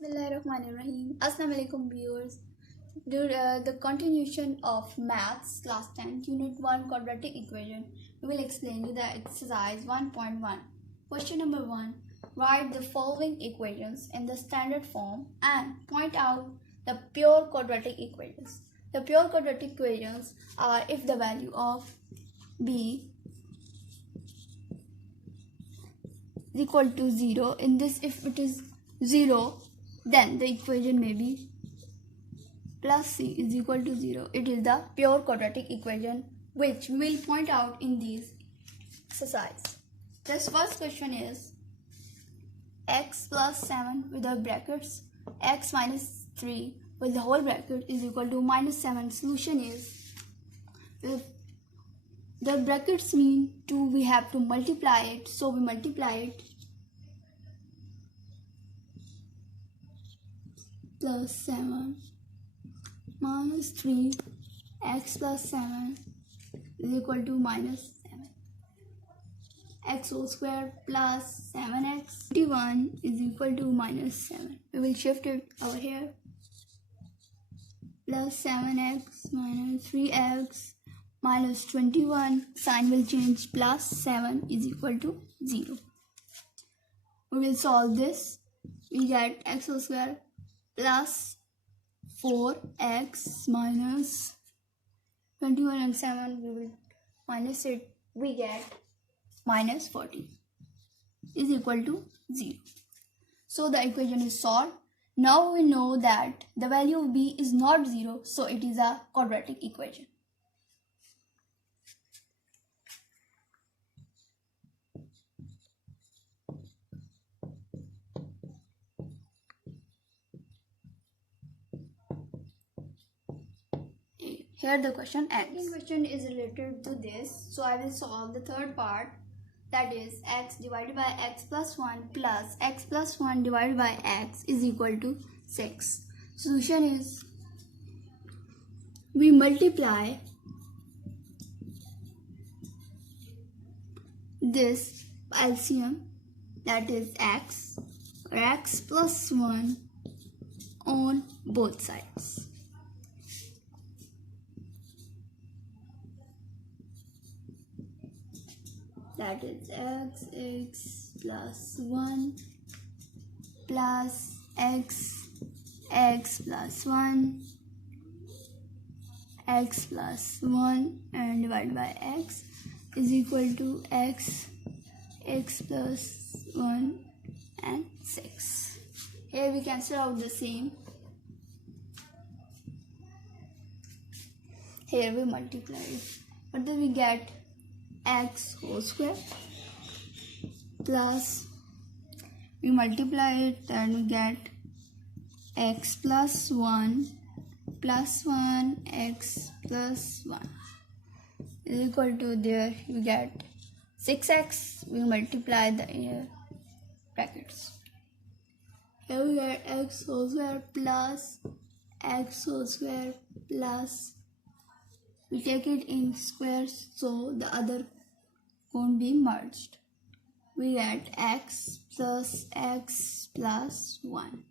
Bismillahirrahmanirrahim. Assalamu alaikum viewers. The continuation of Maths Class 10 Unit 1 Quadratic Equation, we will explain you the exercise 1.1. Question number 1. Write the following equations in the standard form and point out the pure quadratic equations. The pure quadratic equations are if the value of b is equal to 0. In this, if it is 0, then the equation may be plus c is equal to 0. It is the pure quadratic equation which we will point out in these exercise. This first question is x plus 7 with the brackets, x minus 3 with the whole bracket is equal to minus 7. Solution is, if the brackets mean 2, we have to multiply it, so we multiply it. Plus 7 minus 3 x plus 7 is equal to minus 7. X whole square plus 7x 21 is equal to minus 7. We will shift it over here. Plus 7x minus 3x minus 21. Sign will change. Plus 7 is equal to 0. We will solve this. We get x whole square plus 4x minus 21 and 7, we will minus it, we get minus 40 is equal to 0. So the equation is solved. Now we know that the value of b is not 0, so it is a quadratic equation. Here the question ends. The second question is related to this, so I will solve the third part, that is x divided by x plus 1 plus x plus 1 divided by x is equal to 6. Solution is, we multiply this LCM, that is x or x plus 1 on both sides. That is x plus 1 plus x plus 1 x plus 1 and divided by x is equal to x plus 1 and 6. Here we cancel out the same. Here we multiply it. What do we get? X whole square plus, we multiply it and we get x plus 1 x plus 1 is equal to, there we get 6x. We multiply the brackets. Here we get x whole square plus x whole square plus, we take it in squares so the other won't be merged. We get x plus 1.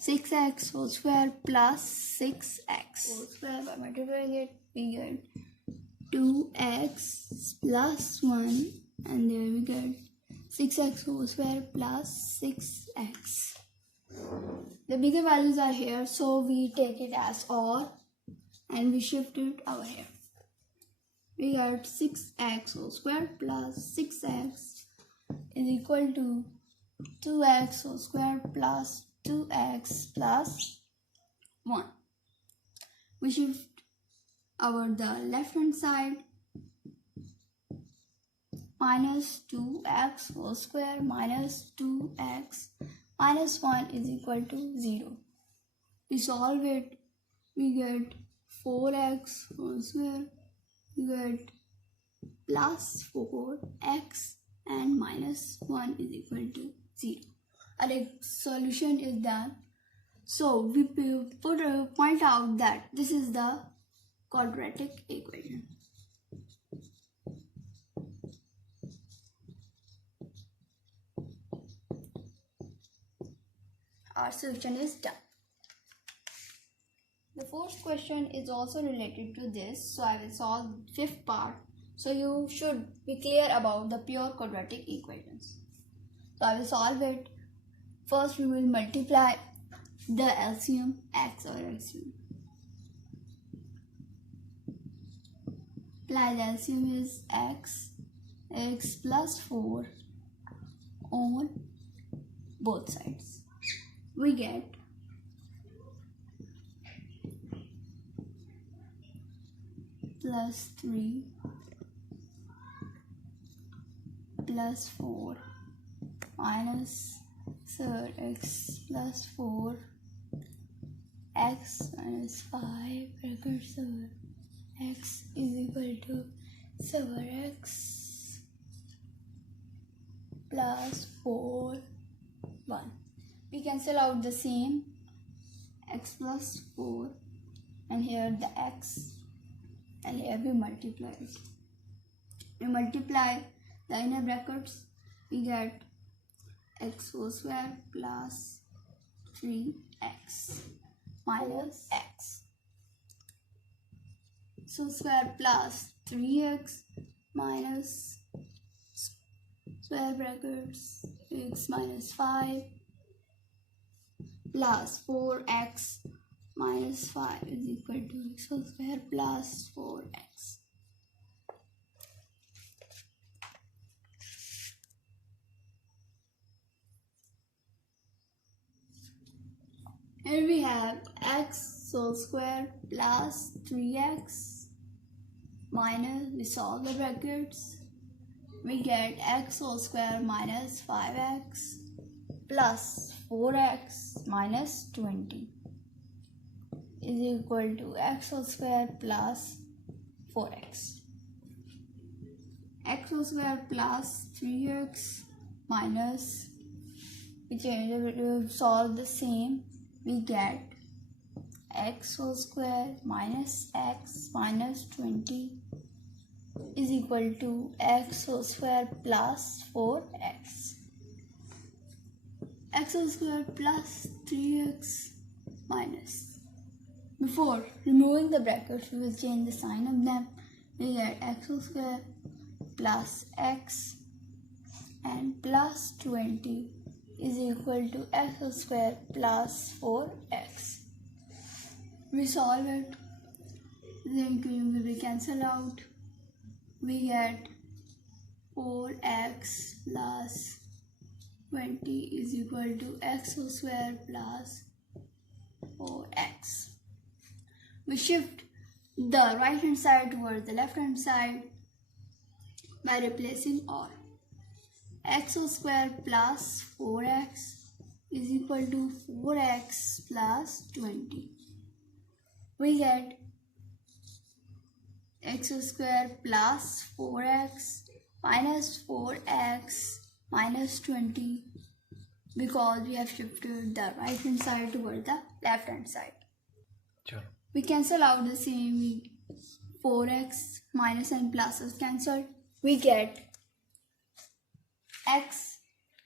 6x whole square plus 6x whole square. By multiplying it, we get 2x plus 1 and there we get 6x whole square plus 6x. The bigger values are here, so we take it as OR and we shift it over here. We got 6x whole square plus 6x is equal to 2x whole square plus 2x plus 1. We shift over the left hand side. Minus 2x whole square minus 2x minus 1 is equal to 0. We solve it, we get 4x whole square, we get plus 4x and minus 1 is equal to 0. Our solution is done. So we point out that this is the quadratic equation. our solution is done. The fourth question is also related to this, so I will solve fifth part. So you should be clear about the pure quadratic equations. So I will solve it. First we will multiply the LCM, x or LCM. Apply the LCM is x plus 4 on both sides. We get plus 3 plus 4 minus third x plus 4 x minus 5 bracket 7 x is equal to 7x plus 4 1. We cancel out the same x plus 4 and here the x, and here we multiply it. We multiply the inner brackets, we get x whole square plus 3x minus x. So square plus 3x minus square brackets x minus 5 plus 4x minus 5 is equal to x whole square plus 4x. Here we have x whole square plus 3x minus, we solve the brackets, we get x whole square minus 5x plus 4x minus 20 is equal to x whole square plus 4x. X whole square plus 3x minus, we change it, we solve the same, we get x whole square minus x minus 20 is equal to x whole square plus 4x. X whole square plus 3x minus. Before removing the brackets, we will change the sign of them. We get x whole square plus x and plus 20 is equal to x whole square plus 4x. We solve it, then will be cancel out. We get 4x plus 20 is equal to x whole square plus 4x. We shift the right hand side towards the left hand side by replacing all. X whole square plus 4x is equal to 4x plus 20. We get x square plus 4x minus 4x minus 20 because we have shifted the right hand side toward the left hand side. Sure. We cancel out the same, 4x minus and pluses cancelled. We get x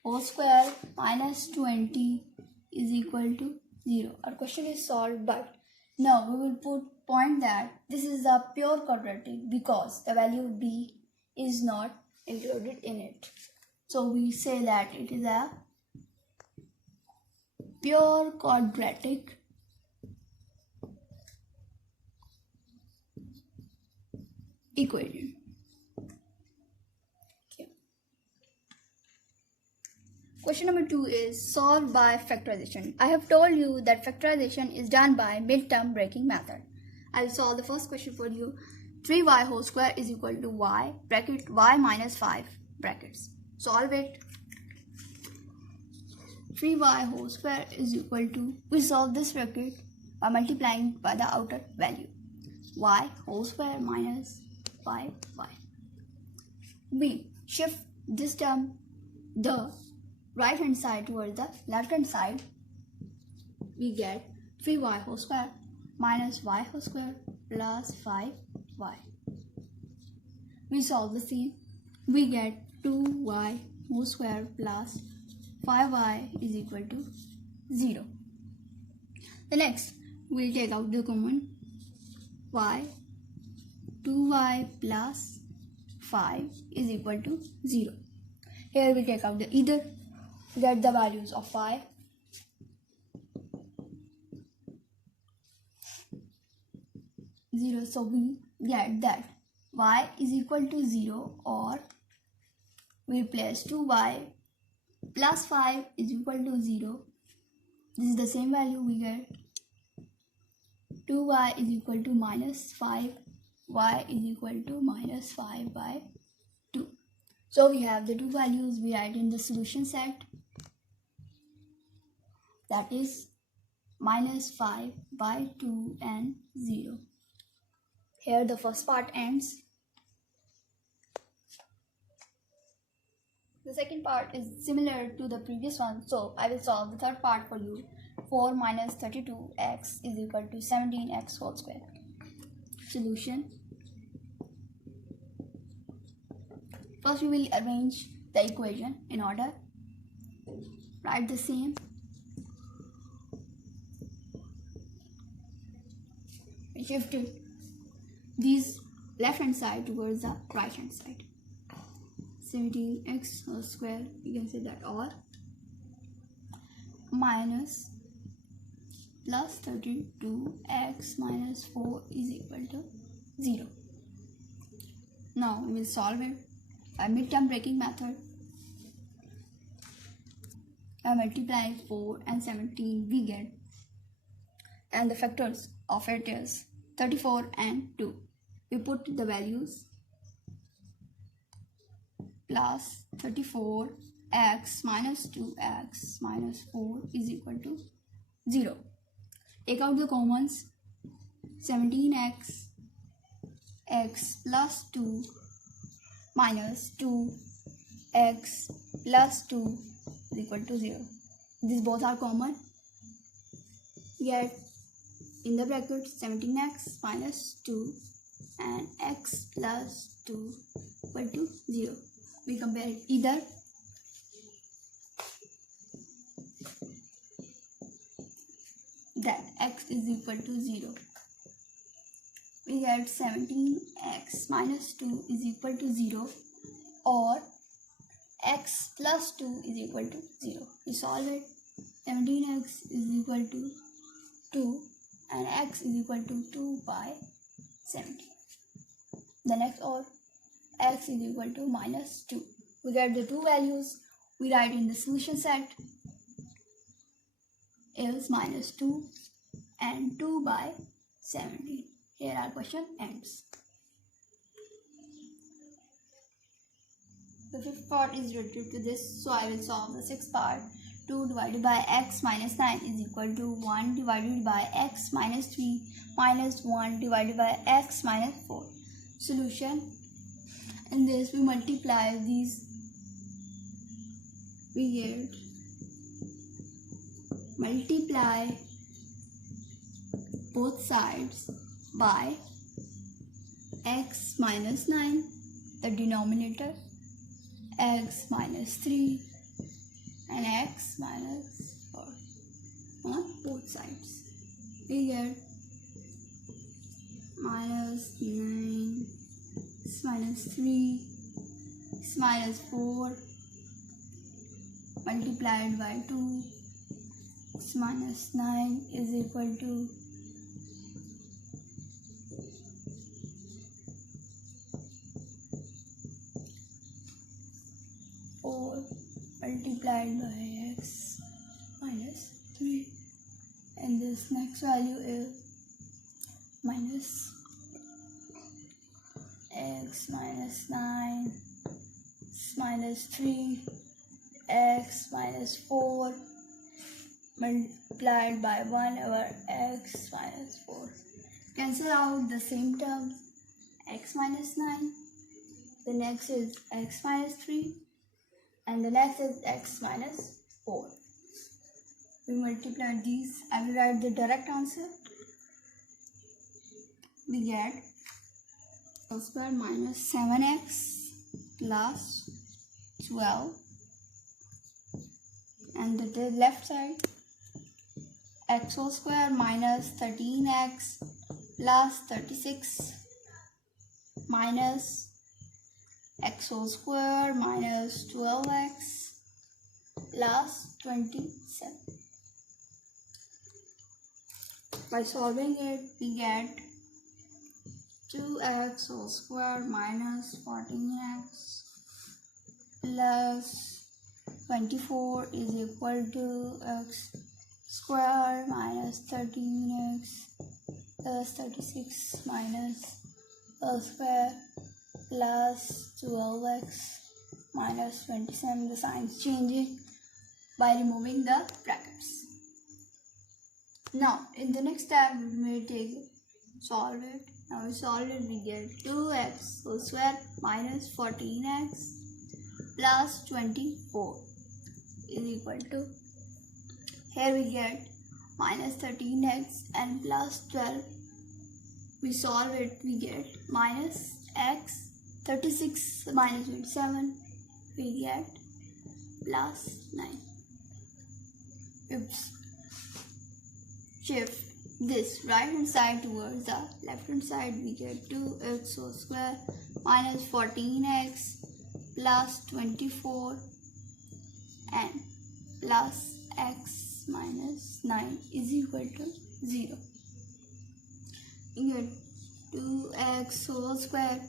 whole square minus 20 is equal to 0. Our question is solved, but now we will put point that this is a pure quadratic because the value b is not included in it. So we say that it is a pure quadratic equation. Question number 2 is solved by factorization. I have told you that factorization is done by midterm breaking method. I will solve the first question for you. 3y whole square is equal to y bracket y minus 5 brackets. Solve it. 3y whole square is equal to, we solve this bracket by multiplying by the outer value. Y whole square minus 5y. We shift this term, the right hand side towards the left hand side. We get 3y whole square minus y whole square plus 5y. We solve the same. We get 2y whole square plus 5y is equal to 0. The next, we'll take out the common y. 2y plus 5 is equal to 0. Here we take out the either, get the values of y. So we get that y is equal to 0, or we replace 2y plus 5 is equal to 0. This is the same value we get. 2y is equal to minus 5. Y is equal to minus 5 by 2. So we have the two values we write in the solution set. That is minus 5 by 2 and 0. Here the first part ends. The second part is similar to the previous one, so I will solve the third part for you. 4 minus 32x is equal to 17x whole square. Solution. First we will arrange the equation in order. Write the same. We shifted these left hand side towards the right hand side. 17x whole square, you can say that, or minus plus 32x minus 4 is equal to 0. Now we will solve it by midterm breaking method. I multiply 4 and 17 we get, and the factors of it is 34 and 2. We put the values plus 34x minus 2x minus 4 is equal to 0. Take out the commons. 17x x plus 2 minus 2x plus 2 is equal to 0. These both are common. Get in the bracket 17x minus 2 and x plus 2 equal to 0. We compare it either. That x is equal to 0. We get 17x minus 2 is equal to 0, or x plus 2 is equal to 0. We solve it. 17x is equal to 2 and x is equal to 2 by 17. The next, or x is equal to minus 2. We get the two values we write in the solution set is minus 2 and 2 by 17. Here our question ends. The fifth part is related to this, so I will solve the sixth part. 2 divided by x minus 9 is equal to 1 divided by x minus 3 minus 1 divided by x minus 4. Solution. In this we multiply these. We get multiply both sides by x minus 9, the denominator, x minus 3 and x minus 4 on both sides. We get minus 9, x minus 3, x minus 4 multiplied by 2, x minus 9 is equal to 4 multiplied by x minus 3, and this next value is minus x minus 9, x minus 3, x minus 4 multiplied by 1 over x minus 4. Cancel out the same term, x minus 9, the next is x minus 3, and the next is x minus 4. We multiply these. I will write the direct answer. We get x square minus 7x plus 12, and the left side x whole square minus 13x plus 36 minus x whole square minus 12x plus 27. By solving it, we get 2x whole square minus 14x plus 24 is equal to x square minus 13x plus 36 minus x square plus 12x minus 27. The sign is changing by removing the brackets. Now in the next step we may solve it. Now we solve it, we get 2x whole square minus 14x plus 24 is equal to, here we get minus 13x and plus 12. We solve it, we get minus x, 36 minus 27, we get plus 9. Oops. Shift this right hand side towards the left hand side, we get 2x whole square minus 14x plus 24 and plus x minus 9 is equal to 0. We get 2x whole square,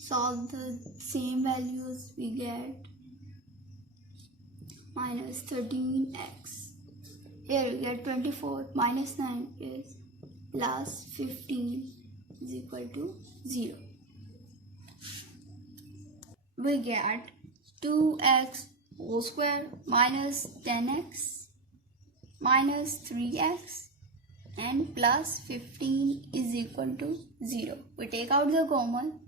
solve the same values, we get minus 13x. Here we get 24 minus 9 is plus 15 is equal to 0. We get 2x whole square minus 10x minus 3x and plus 15 is equal to 0. We take out the common,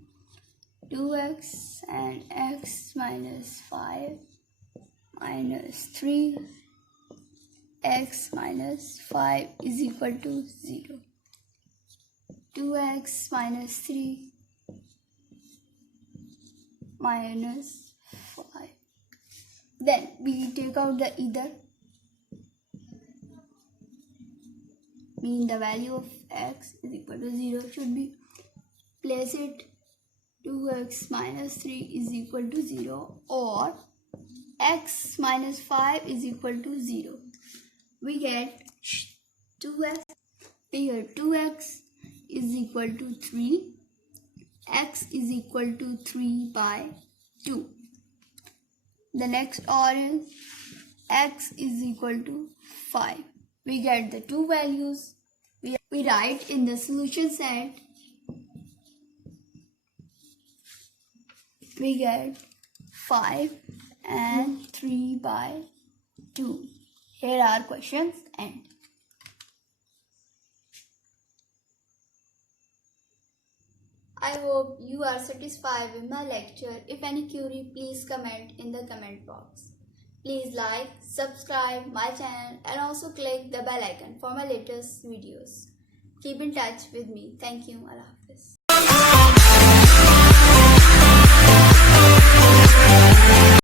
2x and x minus 5 minus 3 x minus 5 is equal to 0. 2x minus 3 minus 5. Then we take out the either, mean the value of x is equal to 0 should be, place it 2x minus 3 is equal to 0 or x minus 5 is equal to 0. We get 2x, here 2x is equal to 3, x is equal to 3 by 2. The next or is x is equal to 5. We get the two values. We write in the solution set. We get 5 and 3 by 2. Here are questions end. I hope you are satisfied with my lecture. If any query, please comment in the comment box. Please like, subscribe my channel and also click the bell icon for my latest videos. Keep in touch with me. Thank you. Allah Hafiz.